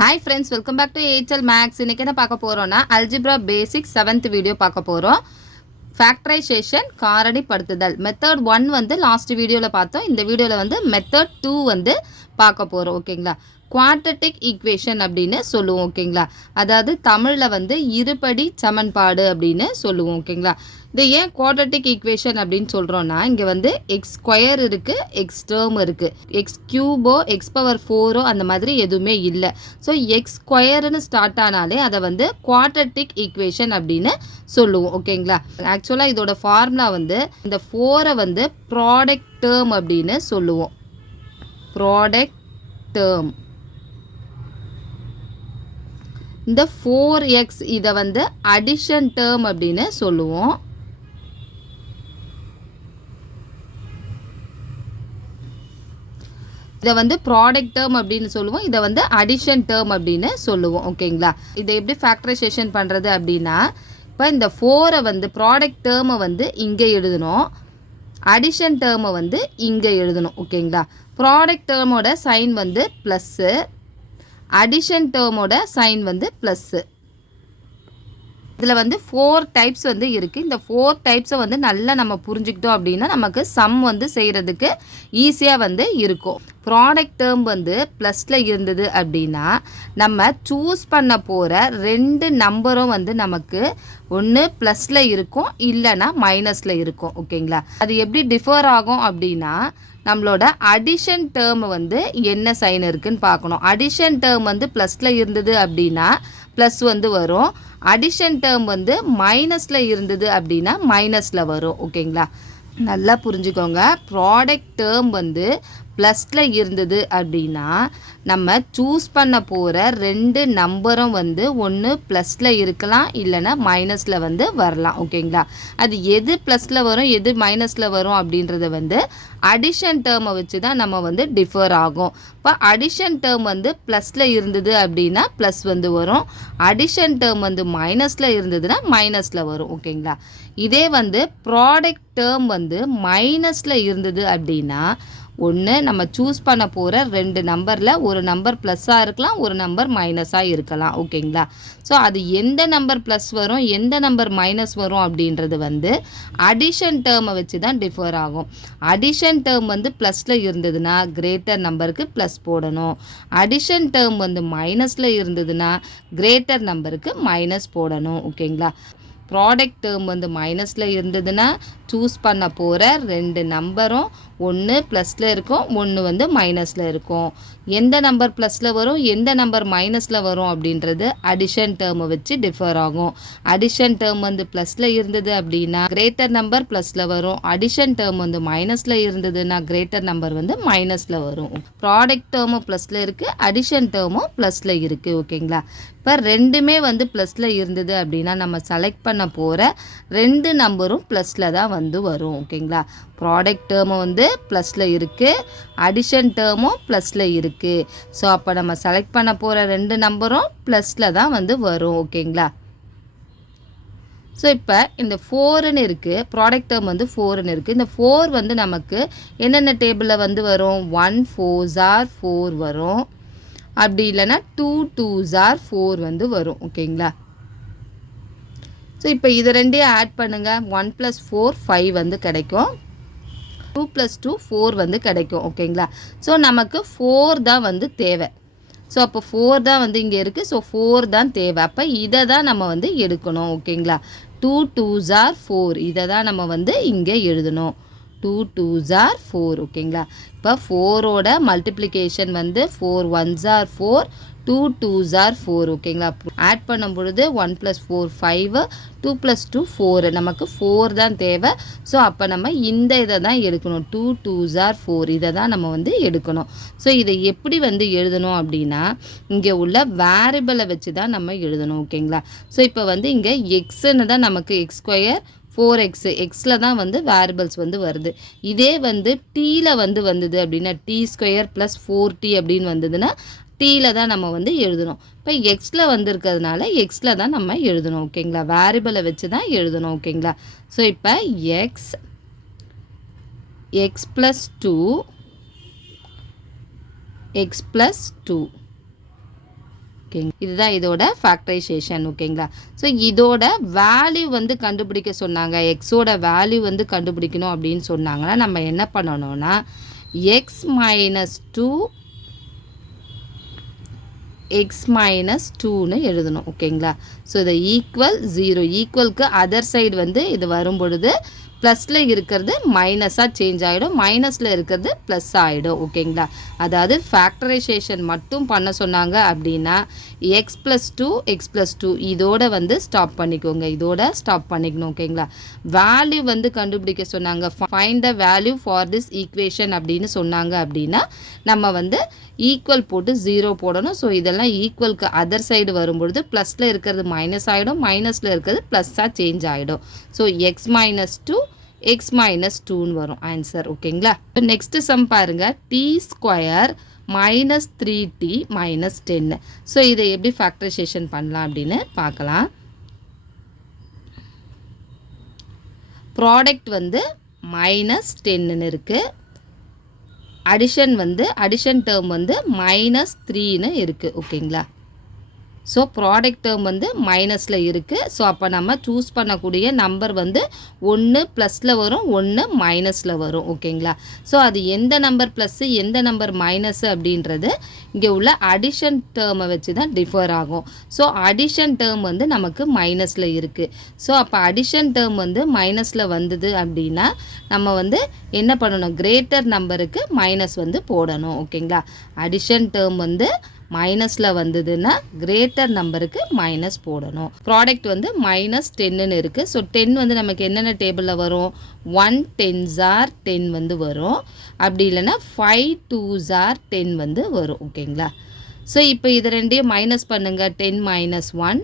Hi friends welcome back to ஏச்சல் மேக்ஸ் இன்றைக்கி என்ன பார்க்க போகிறோன்னா அல்ஜிப்ரா பேசிக் செவன்த் வீடியோ பார்க்க போகிறோம் ஃபேக்டரைசேஷன் காரணிப்படுத்துதல். மெத்தட் ஒன் வந்து லாஸ்ட் வீடியோவில் பார்த்தோம். இந்த வீடியோவில் வந்து மெத்தட் டூ வந்து பார்க்க போகிறோம் ஓகேங்களா? குவாட்டட்டிக் ஈக்குவேஷன் அப்படின்னு சொல்லுவோம் ஓகேங்களா? அதாவது தமிழில் வந்து இருபடி சமன்பாடு அப்படின்னு சொல்லுவோம் ஓகேங்களா? இது ஏன் குவாட்ரட்டிக் ஈக்குவேஷன் அப்படின்னு சொல்கிறோன்னா இங்கே வந்து எக்ஸ் ஸ்கொயர் இருக்குது எக்ஸ் டேர்ம் இருக்குது எக்ஸ் க்யூபோ எக்ஸ் பவர் ஃபோரோ அந்த மாதிரி எதுவுமே இல்லை. ஸோ எக்ஸ் ஸ்கொயர்னு ஸ்டார்ட் ஆனாலே அதை வந்து குவாட்ரட்டிக் ஈக்குவேஷன் அப்படின்னு சொல்லுவோம் ஓகேங்களா? ஆக்சுவலாக இதோட ஃபார்முலா வந்து இந்த ஃபோரை வந்து ப்ராடக்ட் டேர்ம் அப்படின்னு சொல்லுவோம். ப்ராடக்ட் டேர்ம் இந்த ஃபோர் எக்ஸ் இதை வந்து அடிஷன் டேர்ம் அப்படின்னு சொல்லுவோம். இதை வந்து ப்ராடக்ட் டேர்ம் அப்படின்னு சொல்லுவோம். இதை வந்து அடிஷன் டேர்ம் அப்படின்னு சொல்லுவோம். ஓகேங்களா? இதை எப்படி ஃபேக்டரைசேஷன் பண்ணுறது அப்படின்னா இப்போ இந்த ஃபோரை வந்து ப்ராடக்ட் டேர்மை வந்து இங்கே எழுதணும். அடிஷன் டேர்மை வந்து இங்கே எழுதணும் ஓகேங்களா? ப்ராடக்ட் டேர்மோட சைன் வந்து ப்ளஸ்ஸு அடிஷன் டேர்மோட சைன் வந்து ப்ளஸ்ஸு இதில் வந்து ஃபோர் டைப்ஸ் வந்து இருக்குது இந்த ஃபோர் டைப்ஸை வந்து நல்லா நம்ம புரிஞ்சுக்கிட்டோம் அப்படின்னா நமக்கு சம் வந்து செய்கிறதுக்கு ஈஸியாக வந்து இருக்கும். ப்ராடக்ட் டேர்ம் வந்து ப்ளஸில் இருந்தது அப்படின்னா நம்ம சூஸ் பண்ண போகிற ரெண்டு நம்பரும் வந்து நமக்கு ஒன்று ப்ளஸில் இருக்கும் இல்லைன்னா மைனஸில் இருக்கும். ஓகேங்களா அது எப்படி டிஃபர் ஆகும் அப்படின்னா நம்மளோட அடிஷன் டேர்ம் வந்து என்ன சைன் இருக்குன்னு பார்க்கணும். அடிஷன் டேர்ம் வந்து ப்ளஸில் இருந்தது அப்படின்னா ப்ளஸ் வந்து வரும். அடிஷன் டேர்ம் வந்து மைனஸில் இருந்தது அப்படின்னா மைனஸில் வரும். ஓகேங்களா நல்லா புரிஞ்சுக்கோங்க. ப்ராடக்ட் டேர்ம் வந்து ப்ளஸில் இருந்தது அப்படின்னா நம்ம சூஸ் பண்ண போகிற ரெண்டு நம்பரும் வந்து ஒன்று ப்ளஸில் இருக்கலாம் இல்லைன்னா மைனஸில் வந்து வரலாம் ஓகேங்களா? அது எது ப்ளஸில் வரும் எது மைனஸில் வரும் அப்படின்றத வந்து அடிஷன் டேர்மை வச்சு தான் நம்ம வந்து டிஃபர் ஆகும். இப்போ அடிஷன் டேர்ம் வந்து ப்ளஸில் இருந்தது அப்படின்னா ப்ளஸ் வந்து வரும். அடிஷன் டேர்ம் வந்து மைனஸில் இருந்ததுன்னா மைனஸில் வரும் ஓகேங்களா? இதே வந்து ப்ராடக்ட் டேர்ம் வந்து மைனஸில் இருந்தது அப்படின்னா ஒன்று நம்ம சூஸ் பண்ண போகிற ரெண்டு நம்பரில் ஒரு நம்பர் ப்ளஸ்ஸாக இருக்கலாம் ஒரு நம்பர் மைனஸாக இருக்கலாம். ஓகேங்களா? ஸோ அது எந்த நம்பர் ப்ளஸ் வரும் எந்த நம்பர் மைனஸ் வரும் அப்படின்றது வந்து அடிஷன் டேர்மை வச்சு தான் டிஃபர் ஆகும். அடிஷன் டேர்ம் வந்து ப்ளஸில் இருந்ததுன்னா கிரேட்டர் நம்பருக்கு ப்ளஸ் போடணும். அடிஷன் டேர்ம் வந்து மைனஸில் இருந்ததுன்னா கிரேட்டர் நம்பருக்கு மைனஸ் போடணும். ஓகேங்களா? ப்ராடக்ட் டேர்ம் வந்து மைனஸில் இருந்ததுன்னா சூஸ் பண்ண போகிற ரெண்டு நம்பரும் ஒன்று ப்ளஸில் இருக்கும் ஒன்று வந்து மைனஸில் இருக்கும். எந்த நம்பர் ப்ளஸில் வரும் எந்த நம்பர் மைனஸில் வரும் அப்படின்றது அடிஷன் டேர்மை வச்சு டிஃபர் ஆகும். அடிஷன் டேர்ம் வந்து ப்ளஸில் இருந்தது அப்படின்னா கிரேட்டர் நம்பர் ப்ளஸில் வரும். அடிஷன் டேர்ம் வந்து மைனஸில் இருந்ததுன்னா கிரேட்டர் நம்பர் வந்து மைனஸில் வரும். ப்ராடக்ட் டேர்மும் ப்ளஸில் இருக்குது அடிஷன் டேர்மும் ப்ளஸில் இருக்குது ஓகேங்களா இப்போ ரெண்டுமே வந்து ப்ளஸில் இருந்தது அப்படின்னா நம்ம செலக்ட் பண்ண போகிற ரெண்டு நம்பரும் ப்ளஸில் தான் வந்து வரும் ஓகேங்களா ப்ராடக்ட் டேர்மை வந்து ப்ளஸில் இருக்குது அடிஷன் டேர்மும் ப்ளஸில் இருக்குது ஸோ அப்போ நம்ம செலக்ட் பண்ண போகிற ரெண்டு நம்பரும் ப்ளஸில் தான் வந்து வரும் ஓகேங்களா ஸோ இப்போ இந்த ஃபோருன்னு இருக்குது ப்ராடக்ட் டேர்ம் வந்து ஃபோருன்னு இருக்குது இந்த ஃபோர் வந்து நமக்கு என்னென்ன டேபிளில் வந்து வரும்? ஒன் ஃபோர் ஜார் ஃபோர் வரும். அப்படி இல்லைன்னா டூ டூ ஜார் ஃபோர் வந்து வரும் ஓகேங்களா ஸோ இப்போ இது ரெண்டையும் ஆட் பண்ணுங்கள் ஒன் ப்ளஸ் ஃபோர் ஃபைவ் வந்து கிடைக்கும். டூ ப்ளஸ் டூ ஃபோர் வந்து கிடைக்கும் ஓகேங்களா? ஸோ நமக்கு ஃபோர் தான் வந்து தேவை. ஸோ அப்போ ஃபோர் தான் வந்து இங்கே இருக்குது ஸோ ஃபோர் தான் தேவை. அப்போ இதை தான் நம்ம வந்து எடுக்கணும் ஓகேங்களா? டூ டூ ஜார் ஃபோர் இதை தான் நம்ம வந்து இங்கே எழுதணும். டூ டூ ஜார் ஃபோர் ஓகேங்களா? இப்போ ஃபோரோட மல்டிப்ளிகேஷன் வந்து four one jar four two two are four ஓகேங்களா ஆட் பண்ணும் பொழுது one plus four five two plus two four நமக்கு ஃபோர் தான் தேவை. ஸோ அப்போ நம்ம இந்த இதை தான் எடுக்கணும். டூ டூஸ் ஆர் ஃபோர் இதை தான் நம்ம வந்து எடுக்கணும். ஸோ இதை எப்படி வந்து எழுதணும் அப்படின்னா இங்கே உள்ள வேரியபிளை வச்சு தான் நம்ம எழுதணும் ஓகேங்களா ஸோ இப்போ வந்து இங்கே எக்ஸுன்னு தான் நமக்கு எக்ஸ் ஸ்கொயர் ஃபோர் எக்ஸு எக்ஸில் தான் வந்து வேரியபிள்ஸ் வந்து வருது. இதே வந்து டீயில் வந்து வந்தது அப்படின்னா T square plus four T அப்படின்னு வந்ததுன்னா டீயில் தான் நம்ம வந்து எழுதணும். இப்போ எக்ஸில் வந்திருக்கிறதுனால எக்ஸில் தான் நம்ம எழுதணும் ஓகேங்களா? வேரிபிளை வச்சு தான் எழுதணும் ஓகேங்களா? ஸோ இப்போ x x plus two x plus two ஓகேங்க இதுதான் இதோட ஃபேக்டரைசேஷன் ஓகேங்களா? ஸோ இதோட வேல்யூ வந்து கண்டுபிடிக்க சொன்னாங்க. எக்ஸோட வேல்யூ வந்து கண்டுபிடிக்கணும் அப்படின்னு சொன்னாங்கன்னா நம்ம என்ன பண்ணணும்னா x minus two x minus டூன்னு எழுதணும் ஓகேங்களா ஸோ இதை ஈக்குவல் ஜீரோ ஈக்குவலுக்கு அதர் சைடு வந்து இது வரும் பொழுது ப்ளஸில் இருக்கிறது மைனஸாக சேஞ்ச் ஆகிடும் மைனஸில் இருக்கிறது ப்ளஸ் ஆகிடும் ஓகேங்களா அதாவது ஃபேக்டரைசேஷன் மட்டும் பண்ண சொன்னாங்க அப்படின்னா x plus two x plus two இதோட வந்து ஸ்டாப் பண்ணிக்கோங்க. இதோட ஸ்டாப் பண்ணிக்கணும். ஓகேங்களா வேல்யூ வந்து கண்டுபிடிக்க சொன்னாங்க. Find the value for this equation அப்படின்னு சொன்னாங்க அப்படின்னா நம்ம வந்து ஈக்குவல் போட்டு ஜீரோ போடணும். ஸோ இதெல்லாம் ஈக்குவலுக்கு அதர் சைடு வரும்பொழுது ப்ளஸில் இருக்கிறது மைனஸ் ஆகிடும் மைனஸில் இருக்கிறது ப்ளஸ்ஸாக சேஞ்ச் ஆகிடும் so x minus two x minus டூன்னு வரும். ஆன்சர் ஓகேங்களா இப்போ நெக்ஸ்ட்டு சம் பாருங்கள் T square minus three T minus டென்னு ஸோ இதை எப்படி ஃபேக்டரைசேஷன் பண்ணலாம் அப்படின்னு பார்க்கலாம். ப்ராடக்ட் வந்து மைனஸ் டென்னு இருக்குது அடிஷன் வந்து அடிஷன் டேர்ம் வந்து மைனஸ் த்ரீன்னு இருக்குது ஓகேங்களா ஸோ ப்ராடக்ட் டேர்ம் வந்து மைனஸில் இருக்குது ஸோ அப்போ நம்ம சூஸ் பண்ணக்கூடிய நம்பர் வந்து ஒன்று ப்ளஸில் வரும் ஒன்று மைனஸில் வரும். ஓகேங்களா ஸோ அது எந்த நம்பர் ப்ளஸ்ஸு எந்த நம்பர் மைனஸு அப்படின்றது இங்கே உள்ள அடிஷன் டேர்மை வச்சு தான் டிஃபர் ஆகும். ஸோ அடிஷன் டேர்ம் வந்து நமக்கு மைனஸில் இருக்குது ஸோ அப்போ அடிஷன் டேர்ம் வந்து மைனஸில் வந்தது அப்படின்னா நம்ம வந்து என்ன பண்ணணும்? கிரேட்டர் நம்பருக்கு மைனஸ் வந்து போடணும். ஓகேங்களா அடிஷன் டேர்ம் வந்து மைனஸில் வந்ததுன்னா கிரேட்டர் நம்பருக்கு மைனஸ் போடணும். ப்ராடக்ட் வந்து மைனஸ் டென்னு இருக்குது ஸோ டென் வந்து நமக்கு என்னென்ன டேபிளில் வரும்? ஒன் டென் ஜார் டென் வந்து வரும். அப்படி இல்லைன்னா ஃபைவ் டூ ஜார் டென் வந்து வரும். ஓகேங்களா ஸோ இப்போ இது ரெண்டையும் மைனஸ் பண்ணுங்கள் டென் மைனஸ் ஒன்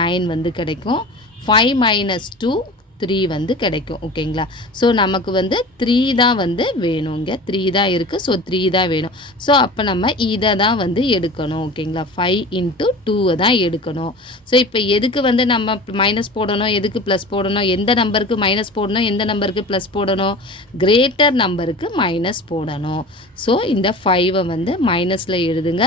நைன் வந்து கிடைக்கும். ஃபைவ் மைனஸ் டூ த்ரீ வந்து கிடைக்கும் ஓகேங்களா ஸோ நமக்கு வந்து த்ரீ தான் வந்து வேணுங்க. த்ரீ தான் இருக்குது ஸோ த்ரீ தான் வேணும். ஸோ அப்போ நம்ம இதை தான் வந்து எடுக்கணும் ஓகேங்களா ஃபைவ் இன்ட்டு டூவை தான் எடுக்கணும். ஸோ இப்போ எதுக்கு வந்து நம்ம மைனஸ் போடணும் எதுக்கு ப்ளஸ் போடணும்? எந்த நம்பருக்கு மைனஸ் போடணும் எந்த நம்பருக்கு ப்ளஸ் போடணும்? கிரேட்டர் நம்பருக்கு மைனஸ் போடணும். ஸோ இந்த ஃபைவை வந்து மைனஸில் எழுதுங்க.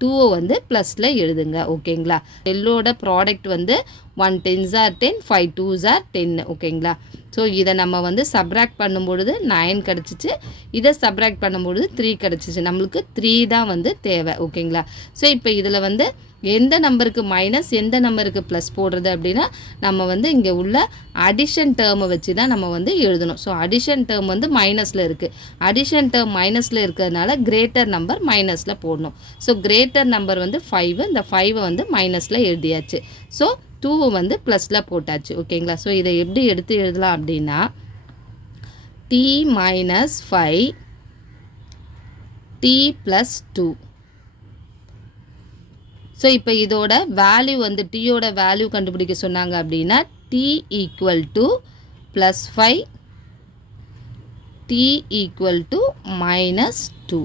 டூவை வந்து ப்ளஸில் எழுதுங்க ஓகேங்களா எல்லோட ப்ராடக்ட் வந்து one tens are ten five two are டென்னு ஓகேங்களா ஸோ இதை நம்ம வந்து சப்ராக்ட் பண்ணும்பொழுது நைன் கிடச்சிச்சு. இதை சப்ராக்ட் பண்ணும்பொழுது த்ரீ கிடச்சிச்சு. நம்மளுக்கு த்ரீ தான் வந்து தேவை ஓகேங்களா ஸோ இப்போ இதில் வந்து எந்த நம்பருக்கு மைனஸ் எந்த நம்பருக்கு ப்ளஸ் போடுறது அப்படின்னா நம்ம வந்து இங்கே உள்ள அடிஷன் டேர்மை வச்சு தான் நம்ம வந்து எழுதணும். ஸோ அடிஷன் டேர்ம் வந்து மைனஸில் இருக்குது அடிஷன் டேர்ம் மைனஸில் இருக்கிறதுனால கிரேட்டர் நம்பர் மைனஸில் போடணும். ஸோ கிரேட்டர் நம்பர் வந்து ஃபைவ் இந்த ஃபைவை வந்து மைனஸில் எழுதியாச்சு. ஸோ டூவை வந்து ப்ளஸில் போட்டாச்சு. ஓகேங்களா ஸோ இதை எப்படி எடுத்து எழுதலாம் அப்படின்னா T minus five T plus two so இப்போ இதோட வேல்யூ வந்து டீயோட வேல்யூ கண்டுபிடிக்க சொன்னாங்க அப்படின்னா T equal to plus five T equal to minus two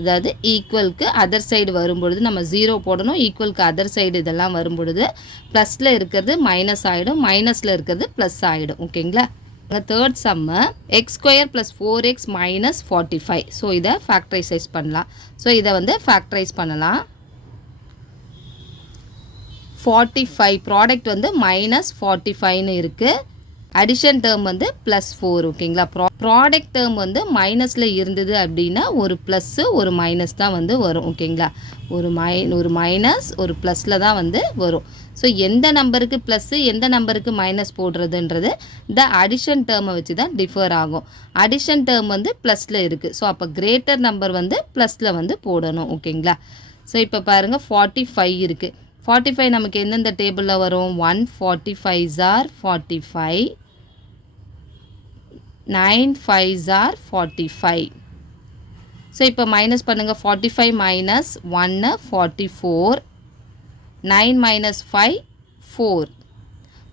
அதாவது ஈக்குவலுக்கு அதர் சைடு வரும்பொழுது நம்ம ஜீரோ போடணும். ஈக்குவலுக்கு அதர் சைடு இதெல்லாம் வரும்பொழுது ப்ளஸில் இருக்கிறது மைனஸ் ஆகிடும் மைனஸில் இருக்கிறது ப்ளஸ் ஆகிடும் ஓகேங்களா third sum x square plus four x minus forty five so இதை ஃபேக்டரைசைஸ் பண்ணலாம். ஸோ இதை வந்து ஃபேக்டரைஸ் பண்ணலாம். ஃபார்ட்டி ஃபைவ் ப்ராடக்ட் வந்து மைனஸ் ஃபார்ட்டி ஃபைவ்னு இருக்குது அடிஷன் டேர்ம் வந்து ப்ளஸ் ஃபோர் ஓகேங்களா ப்ரா ப்ராடக்ட் டேர்ம் வந்து மைனஸில் இருந்தது அப்படின்னா ஒரு ப்ளஸ்ஸு ஒரு மைனஸ் தான் வந்து வரும் ஓகேங்களா ஒரு மை ஒரு மைனஸ் ஒரு ப்ளஸில் தான் வந்து வரும். ஸோ எந்த நம்பருக்கு ப்ளஸ்ஸு எந்த நம்பருக்கு மைனஸ் போடுறதுன்றது இந்த அடிஷன் டேர்மை வச்சு தான் டிஃபர் ஆகும். அடிஷன் டேர்ம் வந்து ப்ளஸில் இருக்குது ஸோ அப்போ கிரேட்டர் நம்பர் வந்து ப்ளஸில் வந்து போடணும் ஓகேங்களா ஸோ இப்போ பாருங்கள் ஃபார்ட்டி ஃபைவ் இருக்குது ஃபார்ட்டி ஃபைவ் நமக்கு எந்தெந்த டேபிளில் வரும்? ஒன் ஃபார்ட்டி ஃபைவ் ஜார் ஃபார்ட்டி ஃபைவ் நைன் ஃபைவ் ஜார் ஃபார்ட்டி ஃபைவ் ஸோ இப்போ மைனஸ் பண்ணுங்கள் ஃபார்ட்டி ஃபைவ் மைனஸ் ஒன்று forty four nine minus five four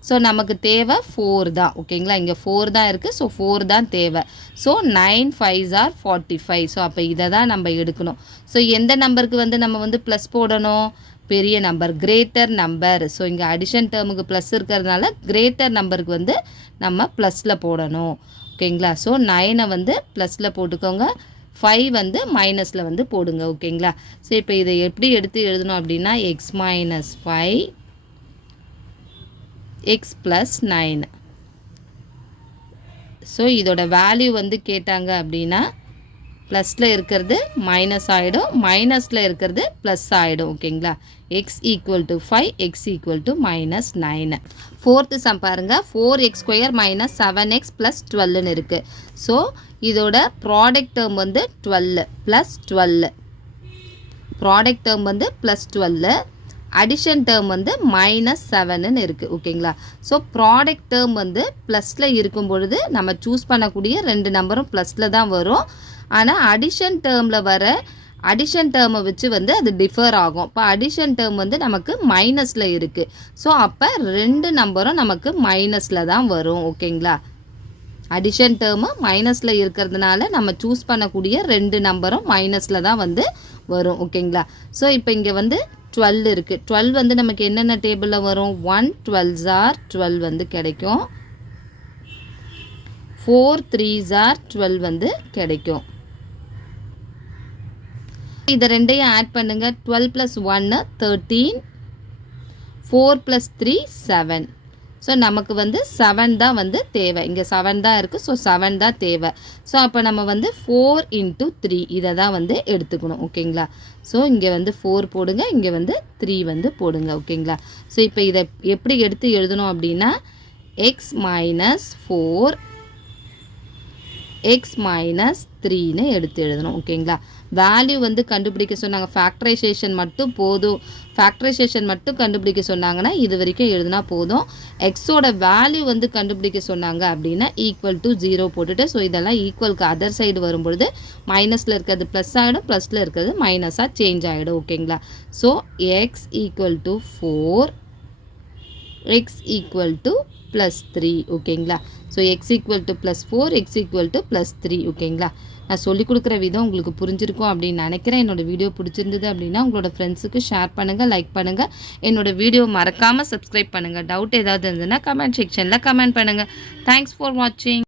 so நமக்கு தேவை ஃபோர் தான். ஓகேங்களா இங்கே ஃபோர் தான் இருக்குது ஸோ ஃபோர் தான் தேவை. So nine five are forty five so அப்போ இதை தான் நம்ம எடுக்கணும். ஸோ எந்த நம்பருக்கு வந்து நம்ம வந்து ப்ளஸ் போடணும்? பெரிய நம்பர் கிரேட்டர் நம்பர் ஸோ இங்கே அடிஷன் டேர்முக்கு ப்ளஸ் இருக்கிறதுனால கிரேட்டர் நம்பருக்கு வந்து நம்ம ப்ளஸில் போடணும். ஓகேங்களா ஸோ நைனை வந்து ப்ளஸில் போட்டுக்கோங்க. ஃபைவ் வந்து மைனஸில் வந்து போடுங்க. ஓகேங்களா ஸோ இப்போ இதை எப்படி எடுத்து எழுதணும் அப்படின்னா x minus five x plus nine so இதோட வேல்யூ வந்து கேட்டாங்க அப்படின்னா ப்ளஸில் இருக்கிறது மைனஸ் ஆகிடும் மைனஸில் இருக்கிறது ப்ளஸ் ஆகிடும் ஓகேங்களா x equal to five x equal to minus nine fourth sum பாருங்கள் four x square minus seven x plus டுவெல்னு இருக்குது ஸோ இதோட ப்ராடக்ட் டேர்ம் வந்து twelve plus twelve product term வந்து ப்ளஸ் டுவெல்லு அடிஷன் டேர்ம் வந்து minus செவனுன்னு இருக்குது ஓகேங்களா so product term வந்து ப்ளஸில் இருக்கும் பொழுது நம்ம சூஸ் பண்ணக்கூடிய ரெண்டு நம்பரும் ப்ளஸில் தான் வரும். ஆனால் அடிஷன் டேர்மில் வர அடிஷன் டேர்மை வச்சு வந்து அது டிஃபர் ஆகும். இப்போ அடிஷன் டேர்ம் வந்து நமக்கு மைனஸில் இருக்குது ஸோ அப்போ ரெண்டு நம்பரும் நமக்கு மைனஸில் தான் வரும். ஓகேங்களா அடிஷன் டேர்மு மைனஸில் இருக்கிறதுனால நம்ம சூஸ் பண்ணக்கூடிய ரெண்டு நம்பரும் மைனஸில் தான் வந்து வரும். ஓகேங்களா ஸோ இப்போ இங்கே வந்து டுவெல் இருக்குது டுவெல் வந்து நமக்கு என்னென்ன டேபிளில் வரும்? ஒன் டுவெல் ஜார் டுவெல் வந்து கிடைக்கும். ஃபோர் த்ரீ ஜார் டுவெல் வந்து கிடைக்கும். இதை ரெண்டையும் ஆட் பண்ணுங்கள் டுவெல் ப்ளஸ் ஒன்று thirteen four plus three seven so நமக்கு வந்து செவன் தான் வந்து தேவை. இங்கே செவன் தான் இருக்குது ஸோ செவன் தான் தேவை. ஸோ அப்போ நம்ம வந்து ஃபோர் இன்ட்டு த்ரீ இதை தான் வந்து எடுத்துக்கணும். ஓகேங்களா? ஸோ இங்கே வந்து ஃபோர் போடுங்க. இங்கே வந்து த்ரீ வந்து போடுங்க. ஓகேங்களா? ஸோ இப்போ இதை எப்படி எடுத்து எழுதணும் அப்படின்னா x minus four x minus த்ரீன்னு எடுத்து எழுதணும் ஓகேங்களா? வேல்யூ வந்து கண்டுபிடிக்க சொன்னாங்க. ஃபேக்டரைசேஷன் மட்டும் போதும். ஃபேக்டரைசேஷன் மட்டும் கண்டுபிடிக்க சொன்னாங்கன்னா இது வரைக்கும் எழுதுனா போதும். எக்ஸோட வேல்யூ வந்து கண்டுபிடிக்க சொன்னாங்க அப்படின்னா ஈக்குவல் டு ஜீரோ போட்டுட்டு ஸோ இதெல்லாம் ஈக்குவலுக்கு அதர் சைடு வரும்பொழுது மைனஸில் இருக்கிறது ப்ளஸ் ஆகிடும் ப்ளஸில் இருக்கிறது மைனஸாக சேஞ்ச் ஆகிடும் ஓகேங்களா? So x equal to four x equal to plus three ஓகேங்களா? So x equal to plus four x equal to plus three ஓகேங்களா நான் சொல்லிக் கொடுக்குற விதம் உங்களுக்கு புரிஞ்சிருக்கும் அப்படின்னு நினைக்கிறேன். என்னோடய வீடியோ பிடிச்சிருந்தது அப்படின்னா உங்களோட ஃப்ரெண்ட்ஸுக்கு ஷேர் பண்ணுங்கள் லைக் பண்ணுங்கள் என்னோடய வீடியோ மறக்காமல் சப்ஸ்கிரைப் பண்ணுங்கள் டவுட் ஏதாவது இருந்ததுன்னா கமெண்ட் செக்ஷனில் கமெண்ட் பண்ணுங்கள் தேங்க்ஸ் ஃபார் வாட்சிங்